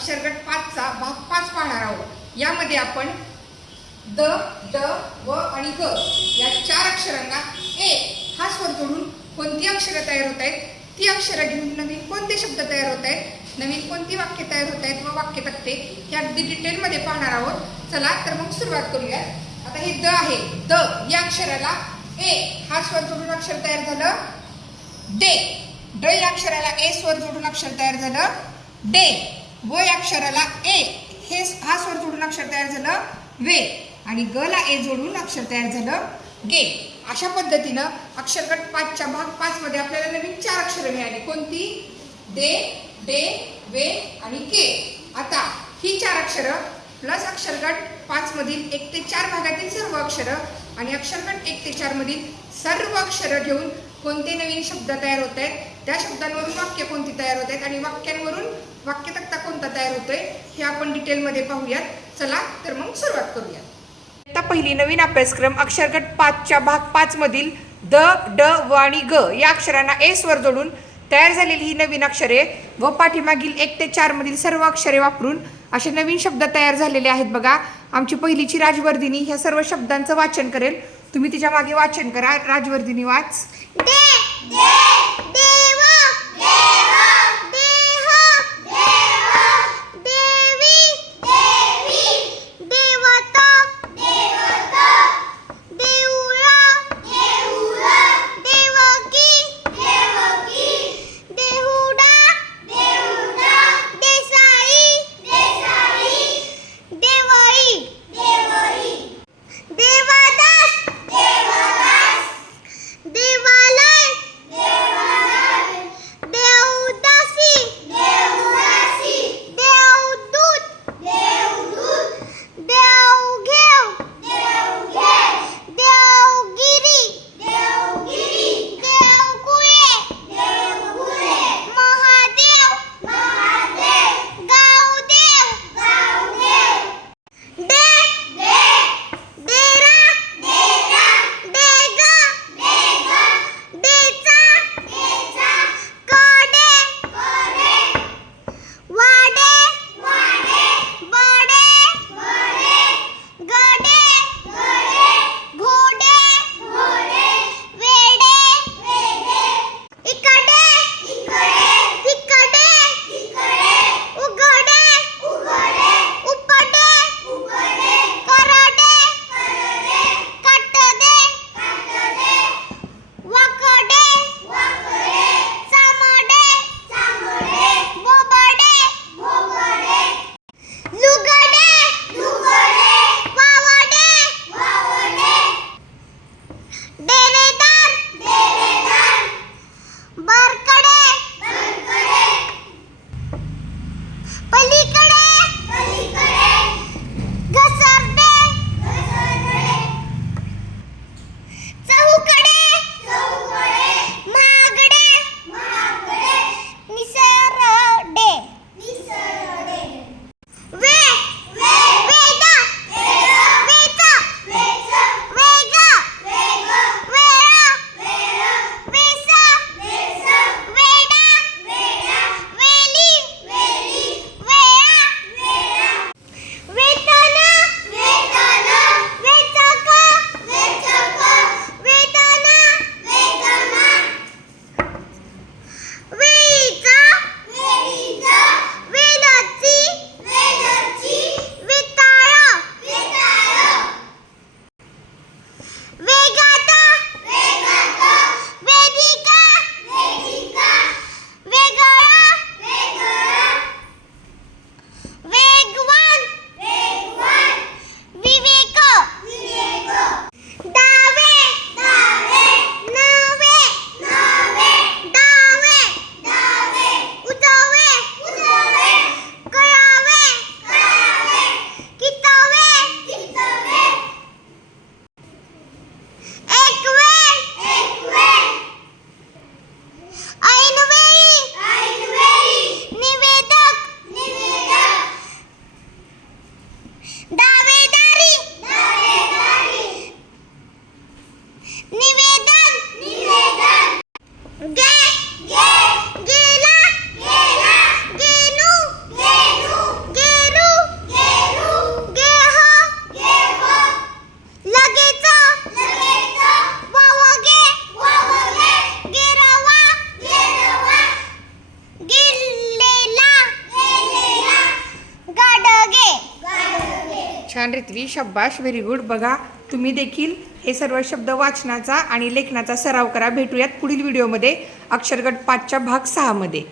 अक्षरगट पाचचा भाग पाच पाहणार आहोत. यामध्ये आपण द ड व आणि ग या चार अक्षरांना ए हा स्वर जोडून कोणती अक्षरं तयार होत आहेत? ती अक्षरं घेऊन नवीन कोणते शब्द तयार होत आहेत? नवीन कोणती वाक्य तयार होत आहेत व वाक्य तक्ते हे अगदी डिटेलमध्ये पाहणार आहोत. चला तर मग सुरुवात करूया आता हे द आहे. द या अक्षराला ए हा स्वर जोडून अक्षर तयार झालं. डे. ड या अक्षराला ए स्वर जोडून अक्षर तयार झालं. डे. व या अक्षराला ए हे हा स्वर जोडून अक्षर तयार झालं वे आणि ग ला ए जोडून अक्षर तयार झालं गे. अशा पद्धतीनं अक्षरगट पाचच्या भाग पाचमध्ये आपल्याला नवीन चार अक्षरं मिळाली. कोणती? दे डे वे आणि के आता ही चार अक्षरं प्लस अक्षरगट पाचमधील एक ते चार भागातील सर्व अक्षरं आणि अक्षरगट एक ते चारमधील सर्व अक्षरं घेऊन कोणते नवीन शब्द तयार होत आहेत? त्या शब्दांवरून वाक्य कोणती तयार होत आहेत? आणि वाक्यांवरून वाक्य तक्ता कोणता तयार होतोय हे आपण डिटेलमध्ये पाहूयात. चला तर मग सुरुवात करूया आता पहिली नवीन अभ्यासक्रम अक्षरगट पाचच्या भाग पाच मधील द ड व आणि ग या अक्षरांना एसवर जोडून तयार झालेली ही नवीन अक्षरे व पाठीमागील एक ते चार मधील सर्व अक्षरे वापरून असे नवीन शब्द तयार झालेले आहेत बघा. आमची पहिलीची राजवर्धिनी ह्या सर्व शब्दांचं वाचन करेल. तुम्ही तिच्यामागे वाचन करा. राजवर्धिनी वाच. Hey! छान रित्वी शब्बाश व्हेरी गुड बघा तुम्ही देखील हे सर्व शब्द वाचनाचा आणि लेखनाचा सराव करा. भेटूयात पुढील व्हिडिओमध्ये अक्षरगट पाचच्या भाग सहामध्ये.